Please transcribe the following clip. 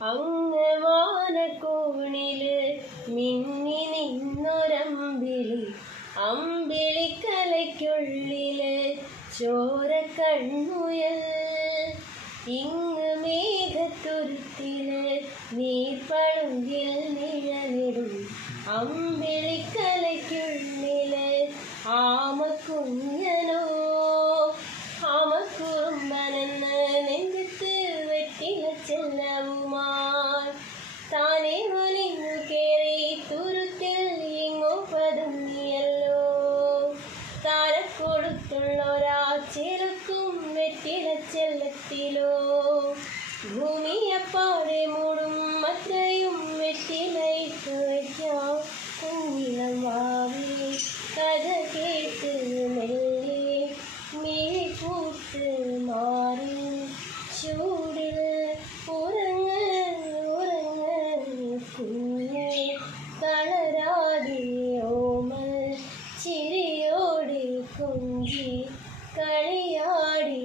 അങ്ങ് വാനക്കോണില് മിന്നി നിന്നൊരമ്പിളി, അമ്പിളിക്കലയ്ക്കുള്ളില് ചോരക്കൺമുയൽ. ഇങ്ങ് മേഘത്തുരുത്തില് നീർപ്പളുങ്കിൽ നിഴലിടും, അമ്പിളിക്കലയ്ക്കുള്ളില് ആമക്കുഞ്ഞനോ. ആമക്കുറുമ്പനെന്ന് നെഞ്ചത്ത് വെറ്റില ചെല്ലവുമായി താനെ വലിഞ്ഞു കേറി തുരുത്തിൽ ഇങ്ങോ പതുങ്ങിയല്ലോ. താരക്കൊടുത്തുള്ളൊരാ ചെറുക്കും വെറ്റില ചെല്ലത്തിലോ. ഭൂമിയപ്പാടെ മൂടും അത്രയും വെറ്റിലയിട്ട് വയ്ക്കാം കുഞ്ഞിളം വാവേ. കഥ കേട്ട് മെല്ലെ മിഴിപൂത്ത് മാറി ചൂടിൽ ഉറങ്ങ് ഉറങ്ങ് കുഞ്ഞേ. തളരാതെ ഓമൽ ചിരിയോടെ കൊഞ്ചി കളിയാടി